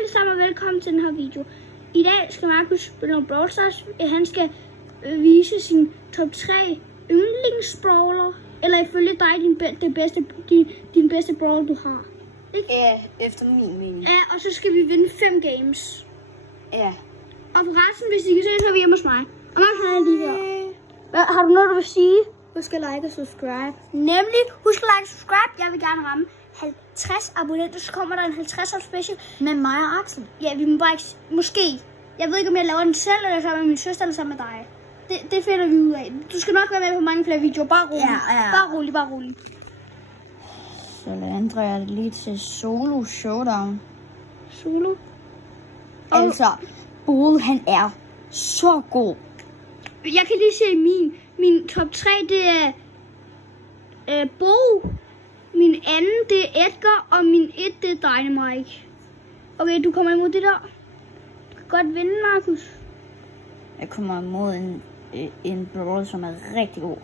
alle sammen velkommen til den her video. I dag skal Markus spille noget Brawl Stars. Han skal vise sin top 3 yndlingsbrawler. Eller ifølge dig, din bedste brawler, du har. Ikke? Ja, efter min mening. Ja, og så skal vi vinde 5 games. Ja. Og forresten, hvis I kan se, så er vi hjemme hos mig. Og Markus er lige her. Har du noget, du vil sige? Husk at like og subscribe. Nemlig, husk at like og subscribe. Jeg vil gerne ramme 50 abonnenter, så kommer der en 50 special. Med mig og Axel. Ja, vi må bare ikke... Måske. Jeg ved ikke, om jeg laver den selv, eller sammen med min søster, eller sammen med dig. Det finder vi ud af. Du skal nok være med på mange flere videoer. Bare rolig. Ja. Bare rolig. Så ændrer jeg det lige til solo showdown. Solo? Altså, Bode, han er så god. Jeg kan lige se min top 3, det er Bo. Min anden, det er Edgar, og min 1, det er Dynamite. Okay, du kommer imod det der. Du kan godt vinde, Markus. Jeg kommer imod en brawler, som er rigtig god.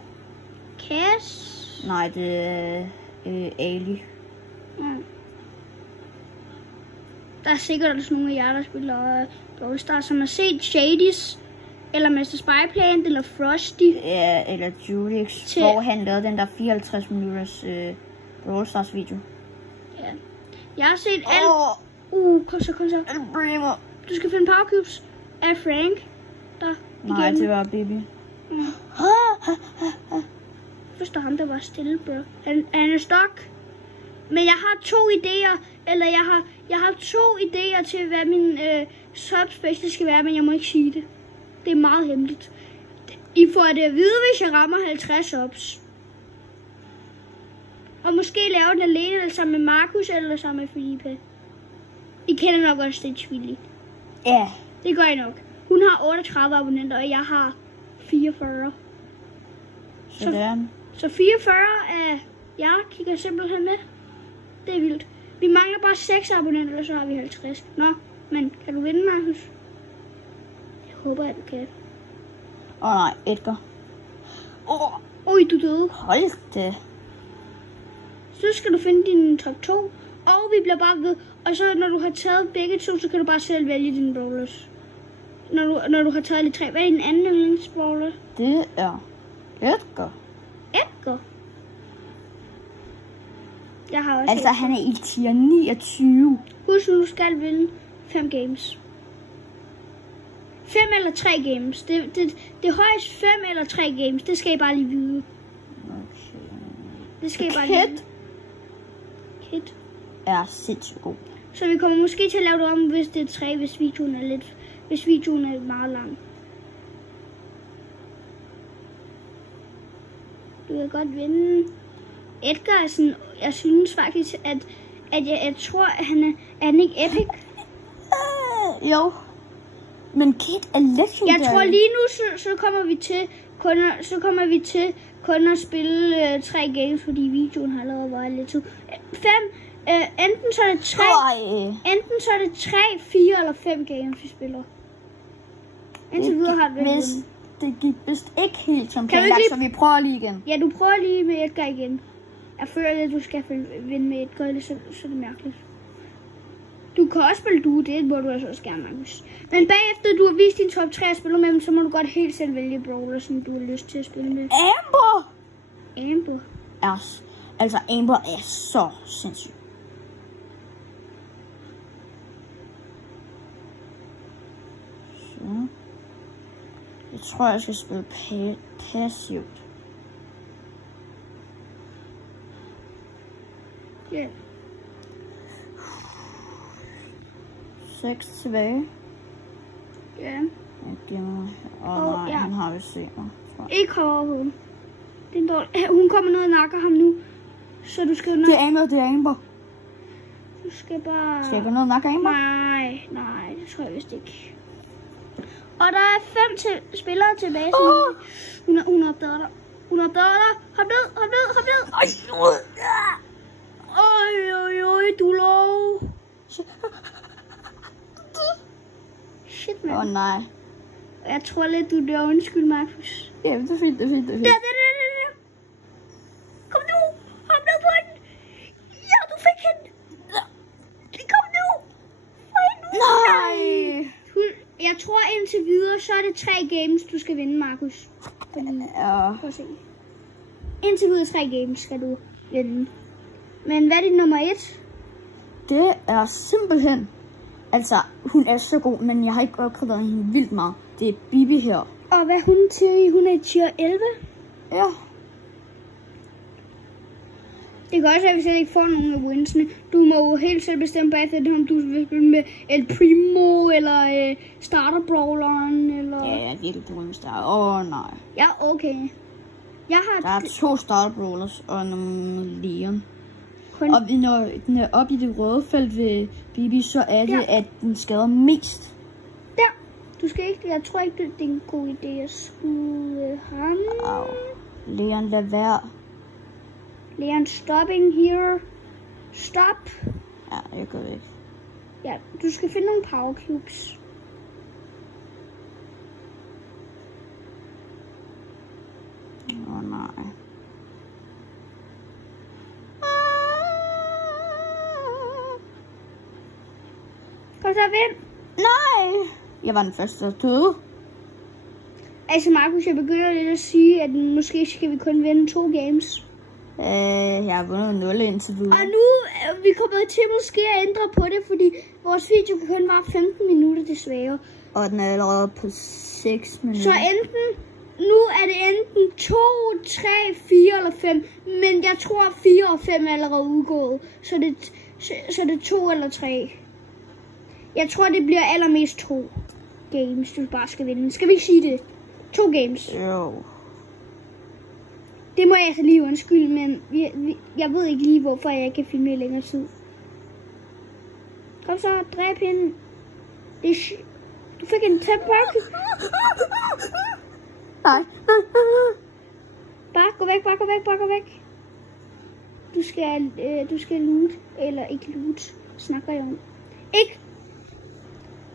Cass? Nej, det er Ali. Mm. Der er sikkert også nogle af jer, der spiller Brawl Stars, som har set Shadys, eller Mr. Spyplant, eller Frosty. Ja, eller Julix, hvor han lavede den der 54 minutters Brawl Stars video. Ja. Jeg har set alt. Kom så. Du skal finde Power Cubes af Frank. Der. Nej, det var Baby. Forstår ham, der var stille, bro. Han er stok. Men jeg har 2 idéer, eller jeg har 2 idéer til, hvad min subspecial skal være, men jeg må ikke sige det. Det er meget hemmeligt. I får det at vide, hvis jeg rammer 50 subs. Og måske lave den alene, eller sammen med Markus, eller sammen med Felipe. I kender nok også Stitch Willy. Ja. Det gør I nok. Hun har 38 abonnenter, og jeg har 44. Så 44 af jer kigger simpelthen med. Det er vildt. Vi mangler bare 6 abonnenter, og så har vi 50. Nå, men kan du vinde, Markus? Jeg håber, at du kan. Nej, Edgar. Oj, du døde. Hold det. Så skal du finde din top 2. Og vi bliver bare ved. Og så når du har taget begge 2, så kan du bare selv vælge dine brawlers. Når du har taget de 3. Hvad er din anden yndlingsbrawler? Det er Edgar. Edgar? Jeg har også altså, han er i tier 29. Husk, du skal vinde 5 games. 5 eller 3 games. Det højst 5 eller 3 games. Det skal I bare lige vide. Okay. Det skal I bare lige vide. Kit er sindssygt god. Så vi kommer måske til at lave det om, hvis det er 3, hvis videoen er meget lang. Du kan godt vinde. Edgar er sådan, jeg synes faktisk, at jeg tror, at han ikke epic. Jo. Men Kit er legendary. Jeg tror lige nu, så kommer vi til kun at spille 3 games, fordi videoen har allerede været lidt tid. 5. Enten så er det 3, 4 eller 5 games, vi spiller. Indtil videre har vi det gik vist ikke helt som planlagt, så vi prøver lige igen. Ja, du prøver lige med Edgar igen. Jeg føler, at du skal vinde med Edgar, ellers så er det mærkeligt. Du kan også spille duo, det må du altså også gerne, Markus. Men bagefter du har vist din top 3 at spille med dem, så må du godt helt selv vælge brawler, som du har lyst til at spille med. Amber! Amber er så sindssyg. Så. Jeg tror, jeg skal spille passivt. Ja. Yeah. 6 tilbage. Ja. Jeg giver mig. Nej, han har vist set mig. Ikke overhovedet. Det er en dårlig. Hun kommer ned og nakker ham nu. Så du skal nok... Det er Amber. Du skal bare... Skal jeg gå ned og nakke Amber? Nej, det tror jeg vist ikke. Og der er 5 spillere tilbage. Hun opdager dig. Hop ned. Oj, du lov. Shit, man. Nej. Jeg tror lidt, du dør. Undskyld, Markus. Ja, det er fint. Der. Kom nu. Hop ned på den. Ja, du fik hende. Kom nu. jeg tror indtil videre, så er det 3 games, du skal vinde, Markus. Fordi, prøv at se. Indtil videre 3 games skal du vinde. Men hvad er dit nummer 1? Det er simpelthen... Altså, hun er så god, men jeg har ikke opgraderet hende vildt meget. Det er Bibi her. Og hvad er hun til? Hun er tier 11? Ja. Det kan også være, hvis jeg ikke får nogen af winsene. Du må jo helt selv bestemme bagefter, om du vil spille med El Primo, eller Starter Brawleren, eller... Ja, jeg er virkelig dårlig med Starter. Nej. Ja, okay. Jeg har... Der er 2 Starter Brawlers og nogle Leon. Og når den er oppe i det røde felt ved Bibi, så er det, at den skader mest. Der. Du skal ikke... Jeg tror ikke, det er en god idé at skyde ham. Au. Leon, lad være. Leon, stopping here. Stop. Ja, jeg gør det ikke. Ja, du skal finde nogle power cubes. Nej. Kom så, vind. Nej! Jeg var den første, der døde. Altså, Markus, jeg begynder lidt at sige, at måske skal vi kun vinde 2 games. Jeg har vundet 0 indtil videre. Og nu er vi kommet til måske at ændre på det, fordi vores video kan kun vare 15 minutter desværre. Og den er allerede på 6 minutter. Så nu er det enten 2, 3, 4 eller 5. Men jeg tror 4 og 5 er allerede udgået. Så det er 2 eller 3. Jeg tror det bliver allermest 2 games, du bare skal vinde. Skal vi ikke sige det? 2 games. Jo. Det må jeg altså lige undskylde, men jeg ved ikke lige, hvorfor jeg ikke kan filme i længere tid. Kom så, dræb hende. Du fik en tæppakke. Nej. Bare gå væk. Du skal loot, eller ikke loot, snakker jeg om. Ikke?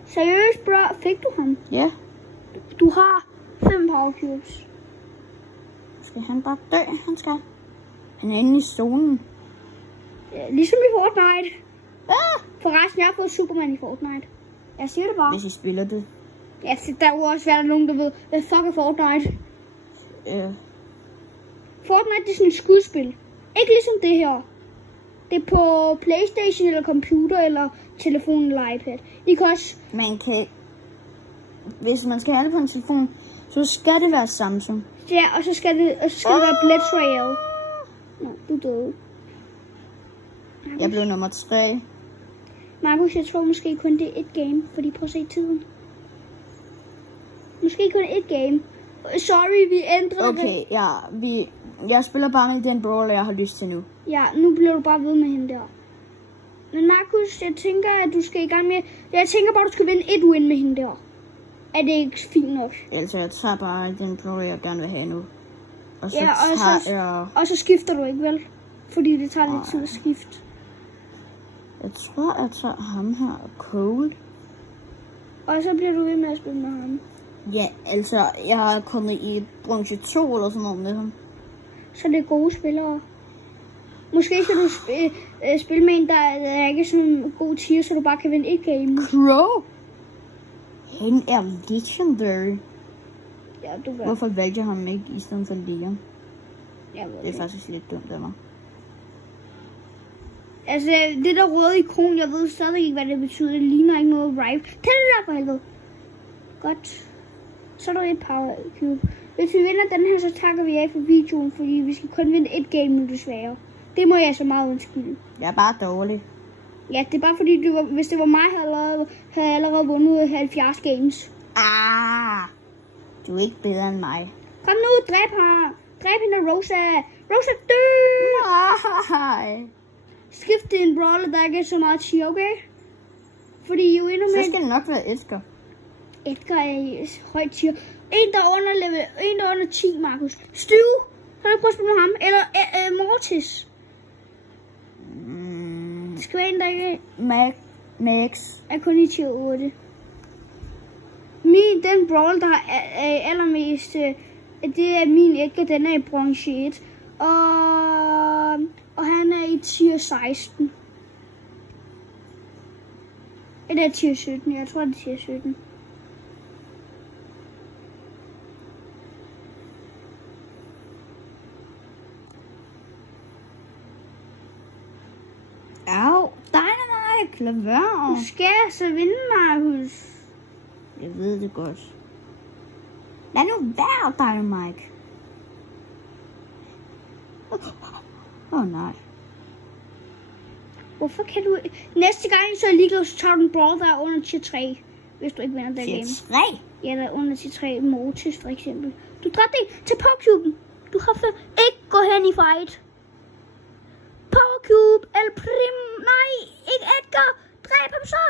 Seriøst, bro, fik du ham? Ja. Du har 5 power cubes. Skal han bare dø? Han er inde i zonen. Ligesom i Fortnite. Forresten, jeg har fået Superman i Fortnite. Jeg siger det bare. Hvis I spiller det. Ja, der er jo også være nogen, der ved, hvad fuck er Fortnite? Fortnite, det er sådan et skudspil. Ikke ligesom det her. Det er på PlayStation eller computer eller telefon eller iPad. Det kan også... Hvis man skal have det på en telefon, så skal det være Samsung. Ja, og så skal det være Blitz Royale. Nå, du døde. Jeg blev nummer 3. Markus, jeg tror måske kun det er 1 game, fordi prøv at se tiden. Måske kun 1 game. Sorry, vi ændrede det. Okay, ja, jeg spiller bare med den brawler, jeg har lyst til nu. Ja, nu bliver du bare ved med hende der. Men Markus, jeg tænker, at du skal i gang med... Jeg tænker bare, at du skal vinde 1 win med hende der. Er det ikke fint nok? Altså, jeg tager bare den brawler, jeg gerne vil have nu. Og så ja, og så skifter du ikke, vel? Fordi det tager lidt tid at skifte. Jeg tror, jeg tager ham her, Cold. Og så bliver du ved med at spille med ham. Ja, altså, jeg har kommet i bronze 2 eller sådan noget med ham. Så det er gode spillere. Måske skal du spille med en, der er ikke sådan en god tier, så du bare kan vinde 1 game. Crow? Han er legendary. Ja, du gør. Hvorfor valgte jeg ham ikke i stedet for Leon? Det er faktisk lidt dumt af mig. Altså, det der røde ikon, jeg ved stadig ikke, hvad det betyder. Det ligner ikke noget rive. Tag det der for helvede. Godt. Så er der et power cube. Hvis vi vinder den her, så takker vi af for videoen, fordi vi skal kun vinde 1 game nu desværre. Det må jeg så meget undskylde. Jeg er bare dårlig. Ja, det er bare fordi, hvis det var mig, havde jeg allerede vundet 70 games. Du er ikke bedre end mig. Kom nu, dræb her. Dræb hende, Rosa. Rosa, dø! Nej. Skift til en brawler, der ikke er så meget tier, okay? Fordi jo endnu mere... Så skal det nok være Edgar. Edgar er i højt tier. En, der er under 10, Markus. Stu! Kan du prøve at spille med ham? Eller Mortis? Det skal være en, der ikke... Max er kun i tier 8. Den brawl, der er allermest... det er min Edgar, den er i bronze 1. Og han er i tier 16. Eller tier 17, jeg tror det er tier 17. lad være. Du skal altså vinde, Markus. Jeg ved det godt. Lad nu være, Dynamite. Nej. Hvorfor kan du... Næste gang, så er Liga, så tager du en brawl, der er under tier 3. Hvis du ikke vinder den game. Tier 3? Ja, der er under tier 3 Mortis, for eksempel. Du dræbte en til Powercuben. Du har ikke gå hen i fight. Powercube, El Prim... Nej, ikke Edgar. Dræb ham så.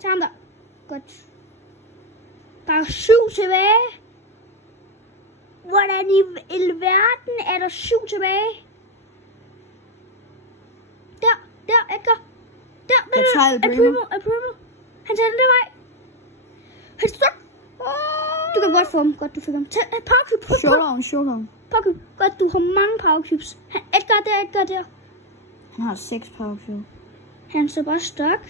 Tag ham der. Godt. Der er 7 tilbage. Hvordan i alverden er der 7 tilbage? Der, Edgar. Der, El Primo. Han tager den der vej. Han stop. Du kan godt få ham. Godt, du fik ham. Powercube. Showdown. Powercube. Godt, du har mange Powercubes. Edgar der. Han har 6 Powercube. Han står bare stok.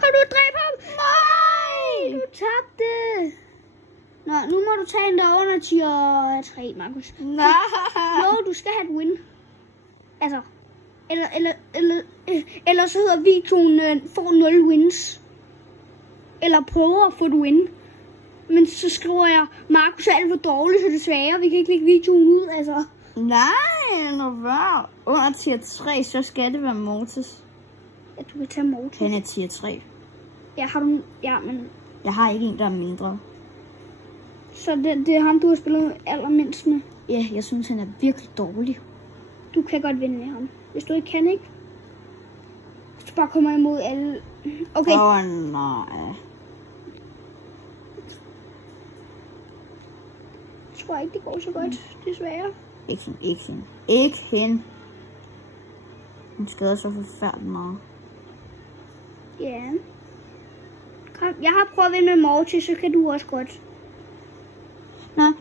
Kom nu, dræb ham. Nej! Du tabte. Nå, nu må du tage en der under tier 3, Markus. Nej. Jo, du skal have et win. Altså, eller så hedder videoen får 0 wins. Eller prøver at få et win. Men så skriver jeg, Markus er alt for dårlig, så desværre, vi kan ikke lægge videoen ud, altså. Nej, nu var under tier 3, så skal det være Mortis. Ja, du kan tage Mortis. Han er tier 3. Ja, har du... Ja, men... Jeg har ikke en, der er mindre. Så det er ham, du har spillet allermindst med? Ja, jeg synes, han er virkelig dårlig. Du kan godt vinde med ham. Hvis du ikke kan, ikke? Hvis du bare kommer imod alle... Okay. Nej. Jeg tror ikke, det går så godt, desværre. Ikke hende. Hun skader så forfærdeligt meget. Ja. Kom, jeg har prøvet at vinde med Mortis, så kan du også godt. Nej.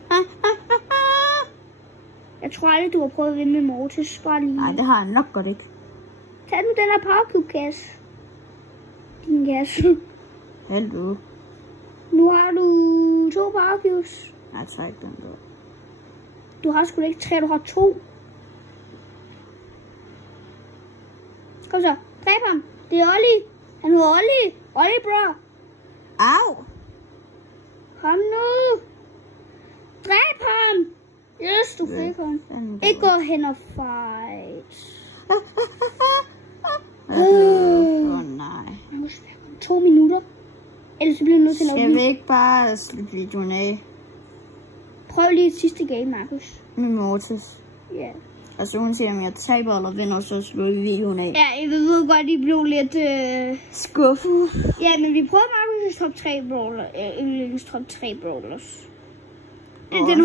Jeg tror aldrig, du har prøvet at vinde med Mortis. Bare lige. Nej, det har jeg nok godt ikke. Tag nu den her Powercube-kasse. Din kasse. Hallo. Nu har du 2 Powercubes. Nej, jeg tager ikke den der. Du har sgu ikke 3, du har 2. Kom så, dræb ham. Det er Ollie. Han hedder Ollie. Ollie, bro. Au. Kom nu. Dræb ham. Yes, du fik ham. Ikke gå hen og fight. Nej. 2 minutter. Ellers så bliver du nødt til at lave. Skal vi ikke bare slippe videoen af? Prøv lige et sidste game, Markus. Med Mortis. Ja. Yeah. Og så uanset om jeg taber eller vinder, så slår vi videoen af. Ja, jeg ved godt, I blev lidt skuffet. Ja, men vi prøver Markus' top 3 brawler. Top 3 brawlers. Den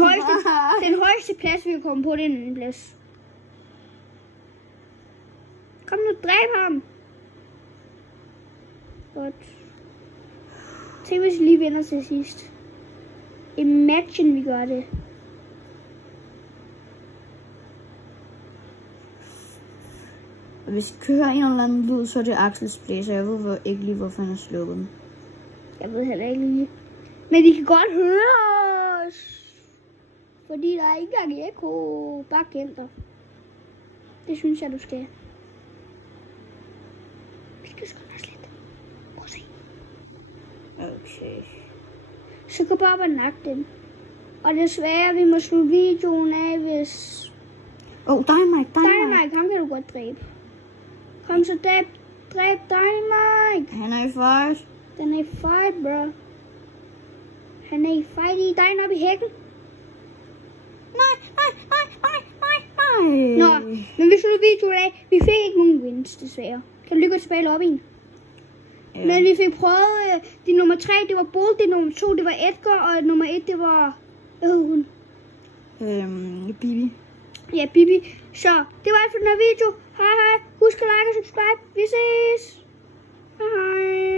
højeste plads, vi kan komme på, det er en plads. Kom nu, dræb ham. Godt. Tænk, hvis vi lige vinder til sidst. Imagine, vi gør det. Og hvis vi kører en eller anden lyd, så er det Axels blæser. Jeg ved ikke lige, hvorfor han har slukket den. Jeg ved heller ikke lige. Men de kan godt høre os. Fordi der er ikke engang ekko. Bare gem dig. Det synes jeg, du skal. Vi skal skynde os lidt. Prøv at se. Okay. Så kan bare nakke dem. Og desværre, vi må slutte videoen af, hvis... Dynamite. Ham kan du godt dræbe. Kom så, dræb Dynamite. Han er i fight. Den er i fight, bro. Han er i fight i dig oppe i hækken. Nej. Nå, men vi slutter videoen af. Vi fik ikke nogen wins, desværre. Kan du lige gå tilbage i lobbyen? Ja. Men vi fik prøvet, det nummer 3, det var Bolt, det nummer 2, det var Edgar, og nummer 1, det var, hvad hed hun? Bibi. Ja, Bibi. Så, det var alt for den her video. Hej. Husk at like og subscribe. Vi ses. Hej.